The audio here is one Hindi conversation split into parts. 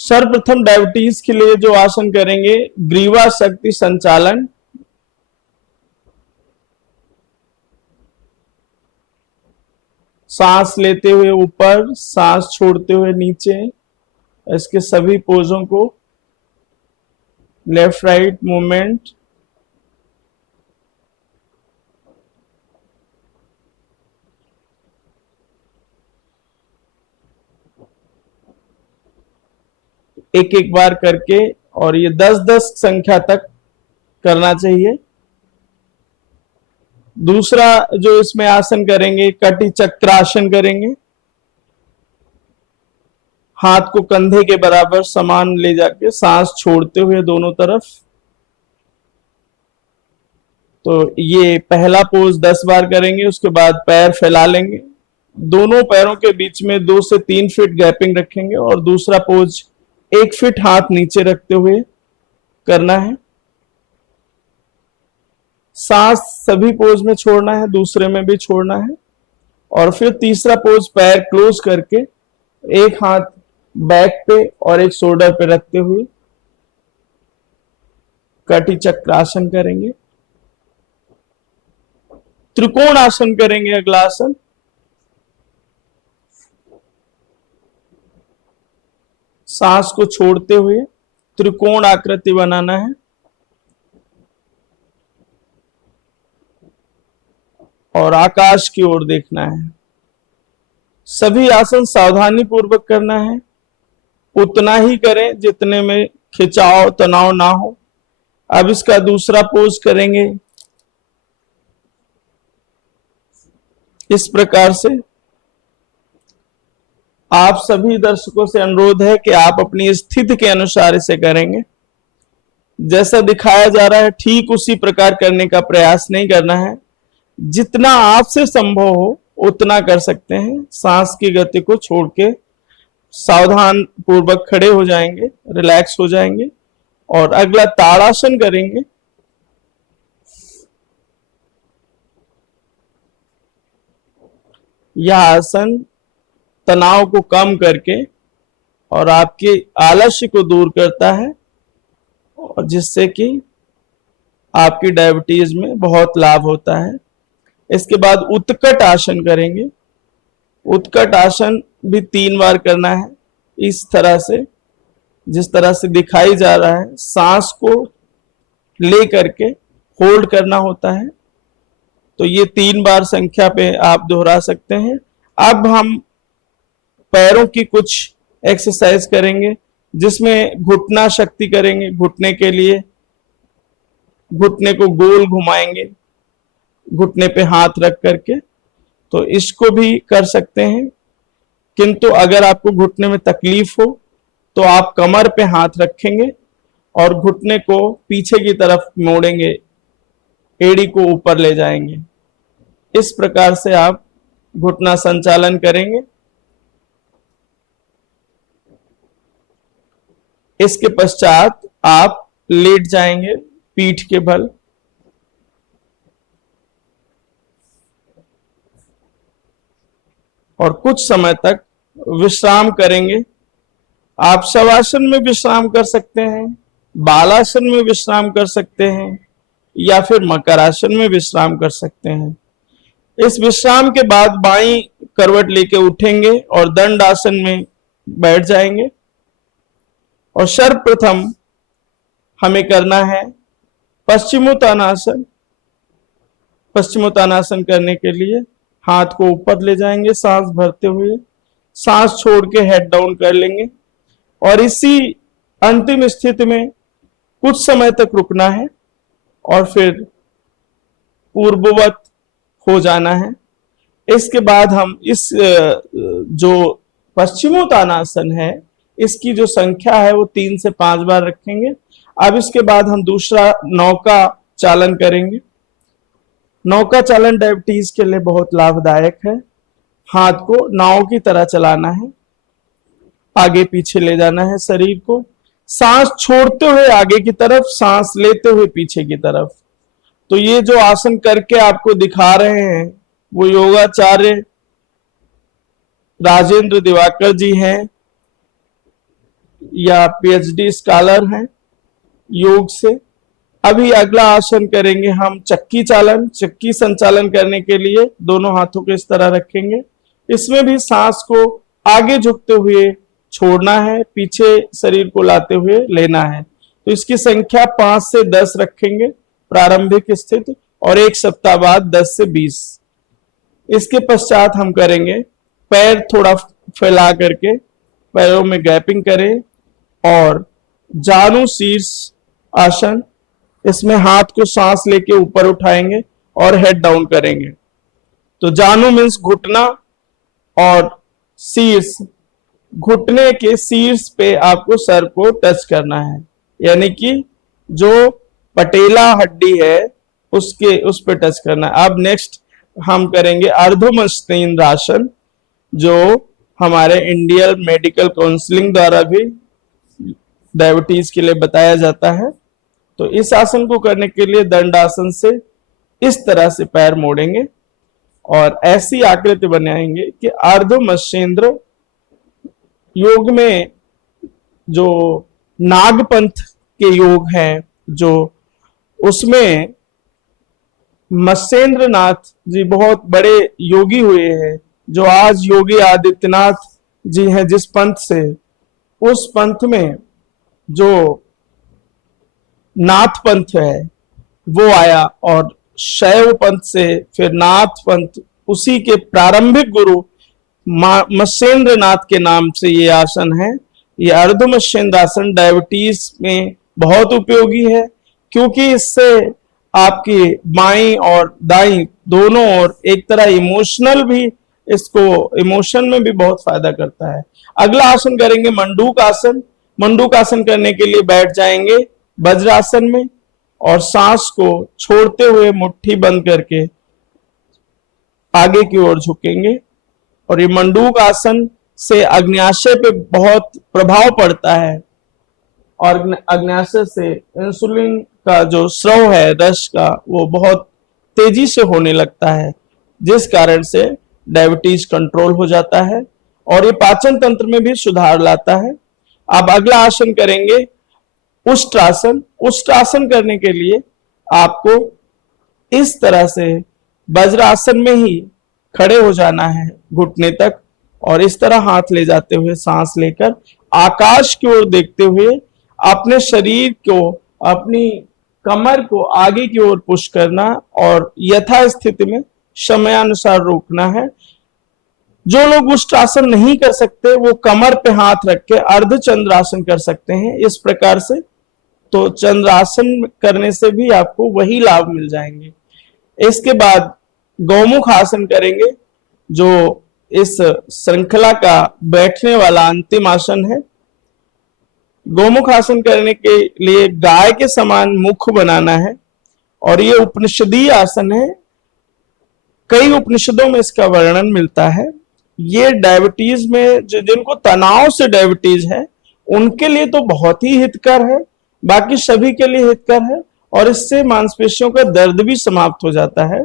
सर्वप्रथम डायबिटीज के लिए जो आसन करेंगे, ग्रीवा शक्ति संचालन। सांस लेते हुए ऊपर, सांस छोड़ते हुए नीचे, इसके सभी पोजों को लेफ्ट राइट मूवमेंट। एक एक बार करके, और ये 10-10 संख्या तक करना चाहिए। दूसरा जो इसमें आसन करेंगे, कटि चक्रासन करेंगे। हाथ को कंधे के बराबर समान ले जाके सांस छोड़ते हुए दोनों तरफ। तो ये पहला पोज 10 बार करेंगे। उसके बाद पैर फैला लेंगे, दोनों पैरों के बीच में 2 से 3 फीट गैपिंग रखेंगे, और दूसरा पोज 1 फीट हाथ नीचे रखते हुए करना है। सांस सभी पोज में छोड़ना है, दूसरे में भी छोड़ना है। और फिर तीसरा पोज पैर क्लोज करके एक हाथ बैक पे और एक शोल्डर पे रखते हुए कटि चक्रासन करेंगे। त्रिकोण आसन करेंगे अगला आसन। सांस को छोड़ते हुए त्रिकोण आकृति बनाना है, और आकाश की ओर देखना है। सभी आसन सावधानी पूर्वक करना है, उतना ही करें जितने में खिंचाव तनाव ना हो। अब इसका दूसरा पोज करेंगे इस प्रकार से। आप सभी दर्शकों से अनुरोध है कि आप अपनी स्थिति के अनुसार इसे करेंगे। जैसा दिखाया जा रहा है ठीक उसी प्रकार करने का प्रयास नहीं करना है। जितना आपसे संभव हो उतना कर सकते हैं। सांस की गति को छोड़ के सावधान पूर्वक खड़े हो जाएंगे, रिलैक्स हो जाएंगे, और अगला ताड़ासन करेंगे। यह आसन तनाव को कम करके और आपके आलस्य को दूर करता है, और जिससे कि आपकी डायबिटीज में बहुत लाभ होता है। इसके बाद उत्कट आसन करेंगे। उत्कट आसन भी 3 बार करना है, इस तरह से जिस तरह से दिखाई जा रहा है। सांस को ले करके होल्ड करना होता है। तो ये 3 बार संख्या पे आप दोहरा सकते हैं। अब हम पैरों की कुछ एक्सरसाइज करेंगे, जिसमें घुटना शक्ति करेंगे। घुटने के लिए घुटने को गोल घुमाएंगे, घुटने पे हाथ रख करके। तो इसको भी कर सकते हैं, किंतु अगर आपको घुटने में तकलीफ हो तो आप कमर पे हाथ रखेंगे और घुटने को पीछे की तरफ मोड़ेंगे, एड़ी को ऊपर ले जाएंगे। इस प्रकार से आप घुटना संचालन करेंगे। इसके पश्चात आप लेट जाएंगे पीठ के बल, और कुछ समय तक विश्राम करेंगे। आप शवासन में विश्राम कर सकते हैं, बालासन में विश्राम कर सकते हैं, या फिर मकरासन में विश्राम कर सकते हैं। इस विश्राम के बाद बाईं करवट लेके उठेंगे और दंड आसन में बैठ जाएंगे। और सर्वप्रथम हमें करना है पश्चिमोत्तानासन। पश्चिमोत्तानासन करने के लिए हाथ को ऊपर ले जाएंगे सांस भरते हुए, सांस छोड़ के हेड डाउन कर लेंगे, और इसी अंतिम स्थिति में कुछ समय तक रुकना है और फिर पूर्ववत हो जाना है। इसके बाद हम इस जो पश्चिमोत्तानासन है, इसकी जो संख्या है वो 3 से 5 बार रखेंगे। अब इसके बाद हम दूसरा नौका चालन करेंगे। नौका चालन डायबिटीज के लिए बहुत लाभदायक है। हाथ को नाव की तरह चलाना है, आगे पीछे ले जाना है शरीर को, सांस छोड़ते हुए आगे की तरफ, सांस लेते हुए पीछे की तरफ। तो ये जो आसन करके आपको दिखा रहे हैं वो योगाचार्य राजेंद्र दिवाकर जी हैं। या पीएचडी स्कॉलर हैं योग से। अभी अगला आसन करेंगे हम चक्की चालन। चक्की संचालन करने के लिए दोनों हाथों को इस तरह रखेंगे। इसमें भी सांस को आगे झुकते हुए छोड़ना है, पीछे शरीर को लाते हुए लेना है। तो इसकी संख्या 5 से 10 रखेंगे प्रारंभिक स्थिति, और 1 सप्ताह बाद 10 से 20। इसके पश्चात हम करेंगे पैर थोड़ा फैला करके पैरों में गैपिंग करें और जानु शीर्ष आसन। इसमें हाथ को सांस लेके ऊपर उठाएंगे और हेड डाउन करेंगे। तो जानु मीन्स घुटना और शीर्ष, घुटने के शीर्ष पे आपको सर को टच करना है, यानी कि जो पटेला हड्डी है उस पे टच करना है। अब नेक्स्ट हम करेंगे अर्धमस्तेंद्र आसन, जो हमारे इंडियन मेडिकल काउंसिलिंग द्वारा भी डायबिटीज के लिए बताया जाता है। तो इस आसन को करने के लिए दंडासन से इस तरह से पैर मोड़ेंगे और ऐसी आकृति बनाएंगे कि अर्धमस्तेंद्र। योग में जो नागपंथ के योग हैं, जो उसमें मत्स्येंद्र नाथ जी बहुत बड़े योगी हुए हैं, जो आज योगी आदित्यनाथ जी हैं जिस पंथ से, उस पंथ में जो नाथ पंथ है वो आया, और शैव पंथ से फिर नाथ पंथ, उसी के प्रारंभिक गुरु मत्स्येंद्र नाथ के नाम से ये आसन है। ये अर्धमत्स्येंद्र आसन डायबिटीज में बहुत उपयोगी है, क्योंकि इससे आपकी बाईं और दाईं दोनों ओर एक तरह इमोशनल भी, इसको इमोशन में भी बहुत फायदा करता है। अगला आसन करेंगे मंडूक आसन। मंडूक आसन करने के लिए बैठ जाएंगे वज्रासन में और सांस को छोड़ते हुए मुट्ठी बंद करके आगे की ओर झुकेंगे। और ये मंडूक आसन से अग्न्याशय पे बहुत प्रभाव पड़ता है, और अग्न्याशय से इंसुलिन का जो स्राव है रस का, वो बहुत तेजी से होने लगता है, जिस कारण से डायबिटीज कंट्रोल हो जाता है और ये पाचन तंत्र में भी सुधार लाता है। अब अगला आसन करेंगे उष्ट्रासन। उष्ट्रासन करने के लिए आपको इस तरह से वज्रासन में ही खड़े हो जाना है घुटने तक, और इस तरह हाथ ले जाते हुए सांस लेकर आकाश की ओर देखते हुए अपने शरीर को, अपनी कमर को आगे की ओर पुश करना और यथास्थिति में समयानुसार रोकना है। जो लोग उष्ट्रासन नहीं कर सकते वो कमर पे हाथ रख के अर्धचंद्रासन कर सकते हैं इस प्रकार से। तो चंद्रासन करने से भी आपको वही लाभ मिल जाएंगे। इसके बाद गौमुख आसन करेंगे, जो इस श्रृंखला का बैठने वाला अंतिम आसन है। गौमुख आसन करने के लिए गाय के समान मुख बनाना है, और ये उपनिषदीय आसन है। कई उपनिषदों में इसका वर्णन मिलता है। ये डायबिटीज में जिनको तनाव से डायबिटीज है उनके लिए तो बहुत ही हितकर है, बाकी सभी के लिए हितकर है, और इससे मांसपेशियों का दर्द भी समाप्त हो जाता है।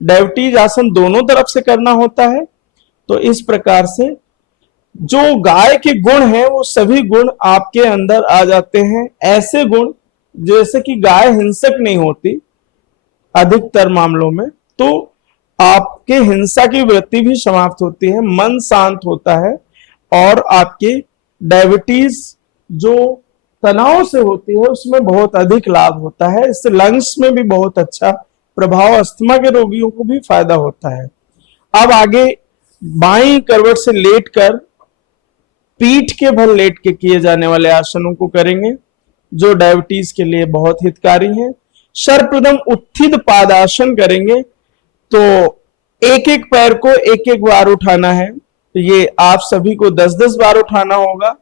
डायबिटीज आसन दोनों तरफ से करना होता है। तो इस प्रकार से जो गाय के गुण हैं वो सभी गुण आपके अंदर आ जाते हैं। ऐसे गुण जैसे कि गाय हिंसक नहीं होती अधिकतर मामलों में, तो आपके हिंसा की वृत्ति भी समाप्त होती है, मन शांत होता है, और आपकी डायबिटीज जो तनाव से होती है उसमें बहुत अधिक लाभ होता है। इससे लंग्स में भी बहुत अच्छा प्रभाव, अस्थमा के रोगियों को भी फायदा होता है। अब आगे बाईं करवट से लेटकर पीठ के बल लेट के किए जाने वाले आसनों को करेंगे, जो डायबिटीज के लिए बहुत हितकारी हैं। सर्वप्रथम उत्थित पादासन करेंगे। तो एक एक पैर को एक एक बार उठाना है। तो ये आप सभी को 10-10 बार उठाना होगा।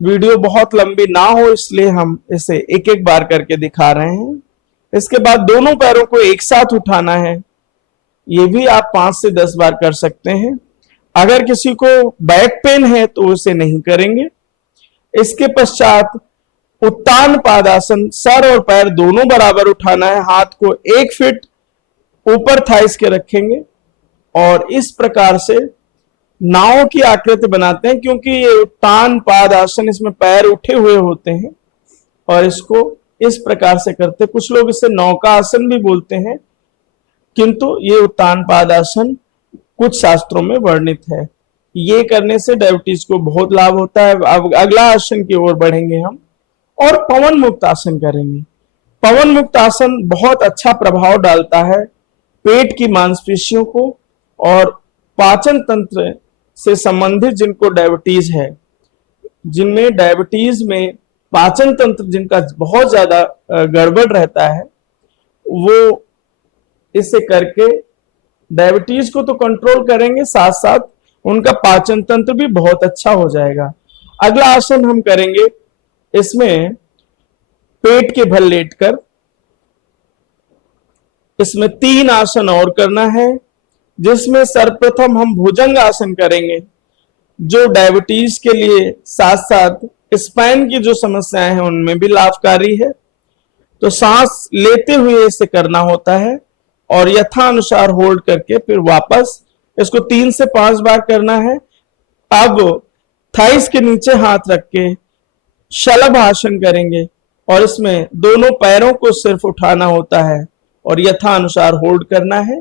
वीडियो बहुत लंबी ना हो इसलिए हम इसे एक एक बार करके दिखा रहे हैं। इसके बाद दोनों पैरों को एक साथ उठाना है। ये भी आप 5 से 10 बार कर सकते हैं। अगर किसी को बैक पेन है तो उसे नहीं करेंगे। इसके पश्चात उत्तान पादासन, सर और पैर दोनों बराबर उठाना है। हाथ को 1 फीट ऊपर थाइस के रखेंगे और इस प्रकार से नाव की आकृति बनाते हैं, क्योंकि ये उत्तान पाद आसन, इसमें पैर उठे हुए होते हैं और इसको इस प्रकार से करते। कुछ लोग इसे नौका आसन भी बोलते हैं, किंतु ये उत्तान पाद आसन कुछ शास्त्रों में वर्णित है। ये करने से डायबिटीज को बहुत लाभ होता है। अब अगला आसन की ओर बढ़ेंगे हम और पवन मुक्त आसन करेंगे। पवन मुक्त आसन बहुत अच्छा प्रभाव डालता है पेट की मांसपेशियों को और पाचन तंत्र से संबंधित जिनको डायबिटीज है, जिनमें डायबिटीज में पाचन तंत्र जिनका बहुत ज्यादा गड़बड़ रहता है, वो इसे करके डायबिटीज को तो कंट्रोल करेंगे, साथ साथ उनका पाचन तंत्र भी बहुत अच्छा हो जाएगा। अगला आसन हम करेंगे, इसमें पेट के बल लेटकर इसमें 3 आसन और करना है, जिसमें सर्वप्रथम हम भुजंग आसन करेंगे, जो डायबिटीज के लिए साथ साथ स्पाइन की जो समस्याएं हैं उनमें भी लाभकारी है। तो सांस लेते हुए इसे करना होता है और यथानुसार होल्ड करके फिर वापस इसको 3 से 5 बार करना है। अब थाइस के नीचे हाथ रख के शलभ आसन करेंगे और इसमें दोनों पैरों को सिर्फ उठाना होता है और यथानुसार होल्ड करना है।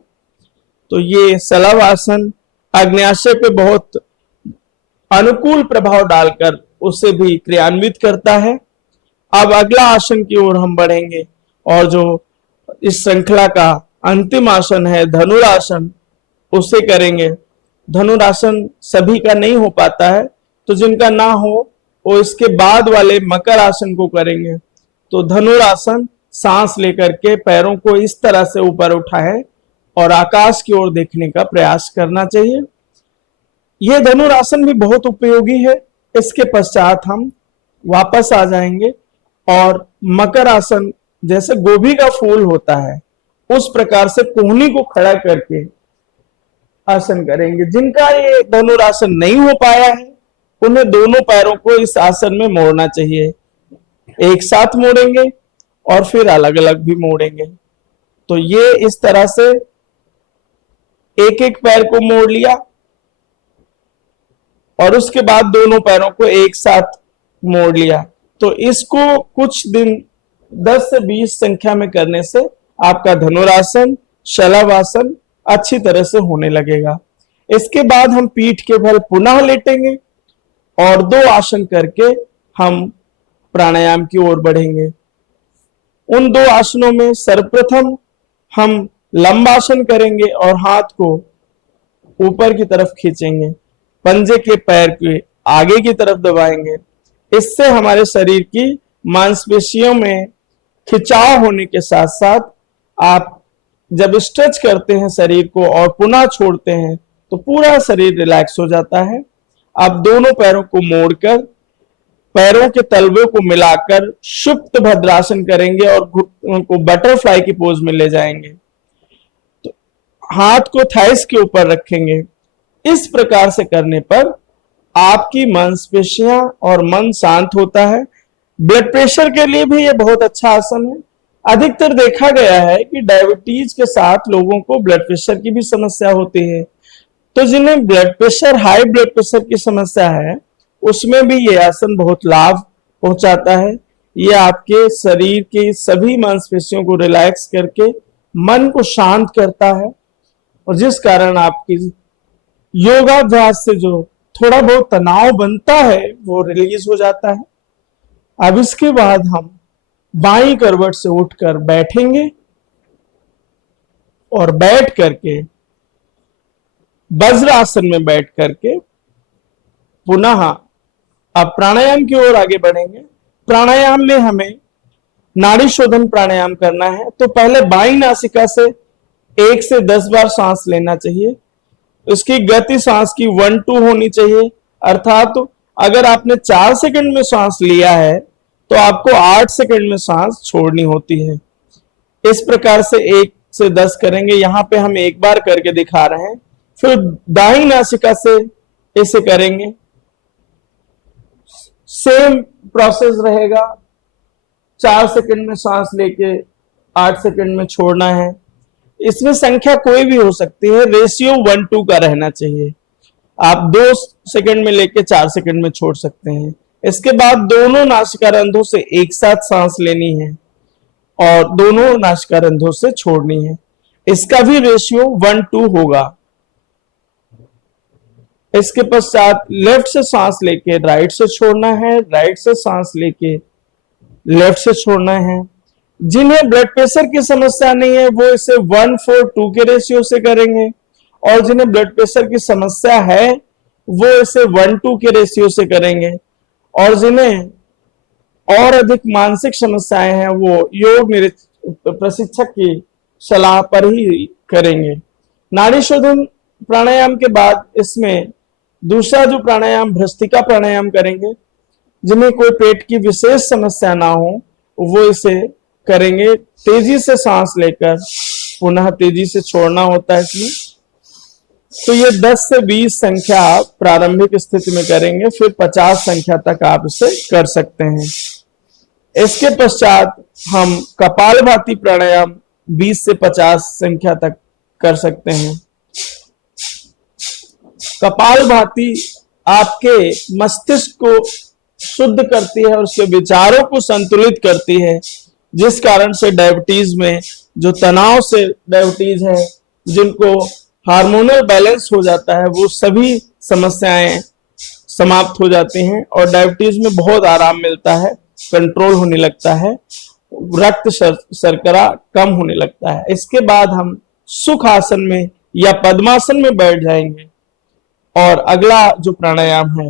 तो ये शलभ आसन आग्नेयाशय पे बहुत अनुकूल प्रभाव डालकर उसे भी क्रियान्वित करता है। अब अगला आसन की ओर हम बढ़ेंगे और जो इस श्रृंखला का अंतिम आसन है धनुरासन, उसे करेंगे। धनुरासन सभी का नहीं हो पाता है, तो जिनका ना हो वो इसके बाद वाले मकर आसन को करेंगे। तो धनुरासन सांस लेकर के पैरों को इस तरह से ऊपर उठाएं और आकाश की ओर देखने का प्रयास करना चाहिए। यह धनुरासन भी बहुत उपयोगी है। इसके पश्चात हम वापस आ जाएंगे और मकर आसन, जैसे गोभी का फूल होता है उस प्रकार से कोहनी को खड़ा करके आसन करेंगे। जिनका ये धनुरासन नहीं हो पाया है उन्हें दोनों पैरों को इस आसन में मोड़ना चाहिए। एक साथ मोड़ेंगे और फिर अलग अलग भी मोड़ेंगे। तो ये इस तरह से एक एक पैर को मोड़ लिया और उसके बाद दोनों पैरों को एक साथ मोड़ लिया। तो इसको कुछ दिन 10 से 20 संख्या में करने से आपका धनुरासन, शलभासन अच्छी तरह से होने लगेगा। इसके बाद हम पीठ के बल पुनः लेटेंगे और 2 आसन करके हम प्राणायाम की ओर बढ़ेंगे। उन 2 आसनों में सर्वप्रथम हम लंबासन करेंगे और हाथ को ऊपर की तरफ खींचेंगे, पंजे के पैर के आगे की तरफ दबाएंगे। इससे हमारे शरीर की मांसपेशियों में खिंचाव होने के साथ साथ आप जब स्ट्रेच करते हैं शरीर को और पुनः छोड़ते हैं तो पूरा शरीर रिलैक्स हो जाता है। आप दोनों पैरों को मोड़कर पैरों के तलवे को मिलाकर सुप्त भद्रासन करेंगे और घुटनों को बटरफ्लाई की पोज में ले जाएंगे। तो हाथ को थाइस के ऊपर रखेंगे। इस प्रकार से करने पर आपकी मांसपेशियां और मन शांत होता है। ब्लड प्रेशर के लिए भी ये बहुत अच्छा आसन है। अधिकतर देखा गया है कि डायबिटीज के साथ लोगों को ब्लड प्रेशर की भी समस्या होती है। तो जिन्हें blood pressure, high blood pressure की समस्या है, उसमें भी ये आसन बहुत लाभ पहुंचाता है। ये आपके शरीर की सभी मांसपेशियों को रिलैक्स करके मन को शांत करता है और जिस कारण आपकी योगाभ्यास से जो थोड़ा बहुत तनाव बनता है वो रिलीज हो जाता है। अब इसके बाद हम बाईं करवट से उठकर बैठेंगे और बैठ करके वज्र आसन में बैठ करके पुनः अब प्राणायाम की ओर आगे बढ़ेंगे। प्राणायाम में हमें नाड़ी शोधन प्राणायाम करना है। तो पहले बाईं नासिका से 1 से 10 बार सांस लेना चाहिए। इसकी गति सांस की 1-2 होनी चाहिए, अर्थात अगर आपने 4 सेकंड में सांस लिया है तो आपको 8 सेकंड में सांस छोड़नी होती है। इस प्रकार से 1 से 10 करेंगे। यहां पे हम एक बार करके दिखा रहे हैं। फिर दाहिनी नासिका से इसे करेंगे। सेम प्रोसेस रहेगा। 4 सेकंड में सांस लेके 8 सेकंड में छोड़ना है। इसमें संख्या कोई भी हो सकती है, रेशियो 1-2 का रहना चाहिए। आप 2 सेकंड में लेके 4 सेकंड में छोड़ सकते हैं। इसके बाद दोनों नासिका रंध्रों से एक साथ सांस लेनी है और दोनों नासिका रंध्रों से छोड़नी है। इसका भी रेशियो 1:2 होगा। इसके पश्चात लेफ्ट से सांस लेके राइट से छोड़ना है, राइट से सांस लेके लेफ्ट से छोड़ना है। जिन्हें ब्लड प्रेशर की समस्या नहीं है वो इसे 1:4:2 के रेशियो से करेंगे, और जिन्हें ब्लड प्रेशर की समस्या है वो इसे 1:2 के रेशियो से करेंगे, और जिन्हें और अधिक मानसिक समस्याएं हैं वो योग प्रशिक्षक की सलाह पर ही करेंगे। नाड़ी शोधन प्राणायाम के बाद इसमें दूसरा जो प्राणायाम भ्रस्त्रिका प्राणायाम करेंगे। जिन्हें कोई पेट की विशेष समस्या ना हो वो इसे करेंगे। तेजी से सांस लेकर पुनः तेजी से छोड़ना होता है इसमें। तो ये 10 से 20 संख्या प्रारंभिक स्थिति में करेंगे, फिर 50 संख्या तक आप इसे कर सकते हैं। इसके पश्चात हम कपालभाति प्राणायाम 20 से 50 संख्या तक कर सकते हैं। कपालभाति आपके मस्तिष्क को शुद्ध करती है और उसके विचारों को संतुलित करती है, जिस कारण से डायबिटीज में जो तनाव से डायबिटीज है, जिनको हार्मोनल बैलेंस हो जाता है, वो सभी समस्याएं समाप्त हो जाती हैं और डायबिटीज में बहुत आराम मिलता है, कंट्रोल होने लगता है, रक्त शर्करा कम होने लगता है। इसके बाद हम सुख आसन में या पद्मासन में बैठ जाएंगे और अगला जो प्राणायाम है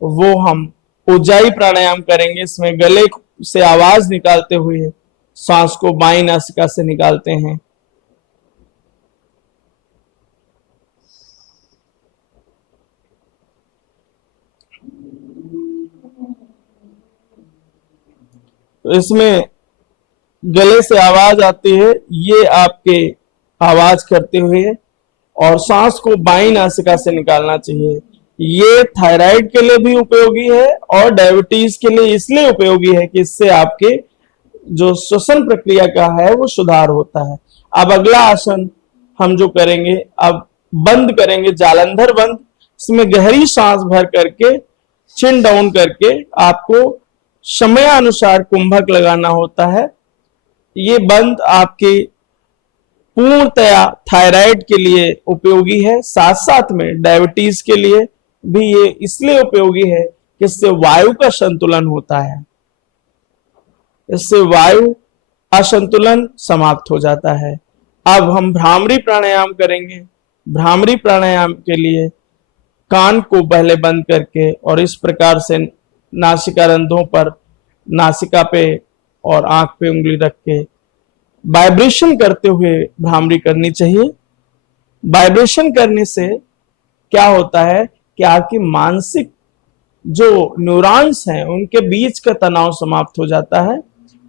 वो हम उज्जाई प्राणायाम करेंगे। इसमें गले से आवाज निकालते हुए सांस को बाईं नासिका से निकालते हैं। तो इसमें गले से आवाज आती है, ये आपके आवाज करते हुए और सांस को बाईं नासिका से निकालना चाहिए। ये थायराइड के लिए भी उपयोगी है और डायबिटीज के लिए इसलिए उपयोगी है कि इससे आपके जो श्वसन प्रक्रिया का है वो सुधार होता है। अब अगला आसन हम जो करेंगे, अब बंद करेंगे, जालंधर बंद। इसमें गहरी सांस भर करके चिन डाउन करके आपको समयानुसार कुंभक लगाना होता है। ये बंद आपके पूर्णतया थायराइड के लिए उपयोगी है, साथ साथ में डायबिटीज के लिए भी ये इसलिए उपयोगी है कि इससे वायु का संतुलन होता है, इससे वायु असंतुलन समाप्त हो जाता है। अब हम भ्रामरी प्राणायाम करेंगे। भ्रामरी प्राणायाम के लिए कान को पहले बंद करके और इस प्रकार से नासिका रंध्रों पर, नासिका पे और आंख पे उंगली रख के वाइब्रेशन करते हुए भ्रामरी करनी चाहिए। वाइब्रेशन करने से क्या होता है कि आपकी मानसिक जो न्यूरॉन्स हैं उनके बीच का तनाव समाप्त हो जाता है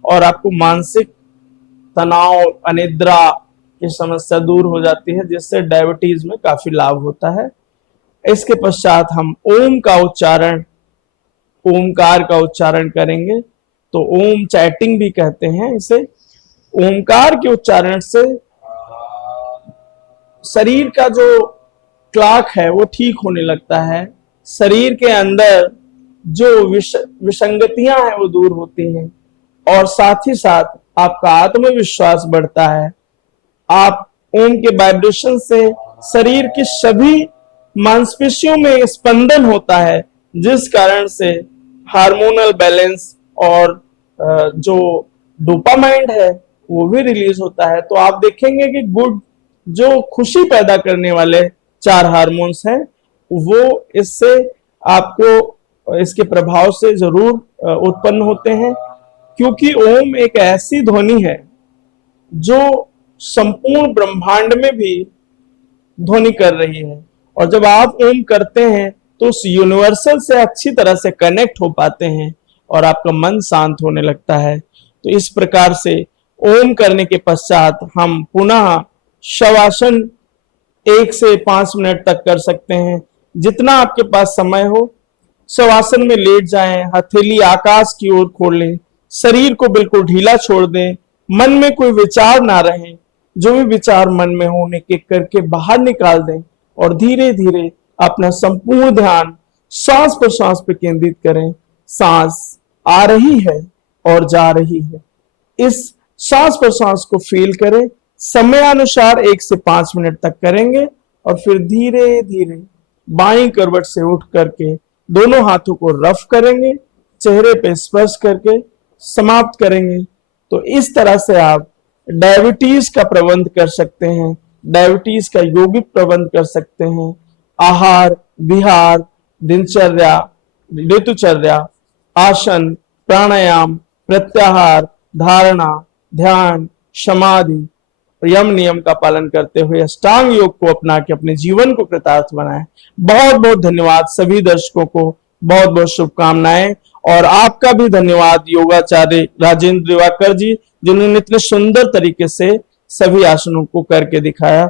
और आपको मानसिक तनाव, अनिद्रा की समस्या दूर हो जाती है, जिससे डायबिटीज में काफी लाभ होता है। इसके पश्चात हम ओम का उच्चारण, ओमकार का उच्चारण करेंगे। तो ओम चैटिंग भी कहते हैं इसे। ओमकार के उच्चारण से शरीर का जो क्लॉक है वो ठीक होने लगता है, शरीर के अंदर जो विसंगतियां हैं वो दूर होती हैं और साथ ही साथ आपका आत्मविश्वास बढ़ता है। आप ओम के वाइब्रेशन से शरीर की सभी मांसपेशियों में स्पंदन होता है, जिस कारण से हार्मोनल बैलेंस और जो डोपामाइन है वो भी रिलीज होता है। तो आप देखेंगे कि गुड, जो खुशी पैदा करने वाले 4 हार्मोन्स हैं वो इससे आपको, इसके प्रभाव से जरूर उत्पन्न होते हैं, क्योंकि ओम एक ऐसी ध्वनि है जो संपूर्ण ब्रह्मांड में भी ध्वनि कर रही है। और जब आप ओम करते हैं तो उस यूनिवर्सल से अच्छी तरह से कनेक्ट हो पाते हैं और आपका मन शांत होने लगता है। तो इस प्रकार से ओम करने के पश्चात हम पुनः शवासन 1 से 5 मिनट तक कर सकते हैं, जितना आपके पास समय हो। शवासन में लेट जाएं, हथेली आकाश की ओर खोलें, शरीर को बिल्कुल ढीला छोड़ दें, मन में कोई विचार ना रहे, जो भी विचार मन में हो उन्हें एक करके बाहर निकाल दें और धीरे धीरे अपना संपूर्ण ध्यान श्वास प्रश्वास पे केंद्रित करें। सांस आ रही है और जा रही है, इस श्वास प्रश्वास को फील करें। समयानुसार 1 से 5 मिनट तक करेंगे और फिर धीरे धीरे बाईं करवट से उठ करके दोनों हाथों को रफ करेंगे, चेहरे पे स्पर्श करके समाप्त करेंगे। तो इस तरह से आप डायबिटीज का प्रबंध कर सकते हैं, डायबिटीज का यौगिक प्रबंध कर सकते हैं। आहार विहार, दिनचर्या, ऋतुचर्या, आसन, प्राणायाम, प्रत्याहार, धारणा, ध्यान, समाधि, यम नियम का पालन करते हुए अष्टांग योग को अपना के अपने जीवन को कृतार्थ बनाएं। बहुत बहुत धन्यवाद सभी दर्शकों को, बहुत बहुत शुभकामनाएं। और आपका भी धन्यवाद योगाचार्य राजेंद्र दिवाकर जी, जिन्होंने इतने सुंदर तरीके से सभी आसनों को करके दिखाया।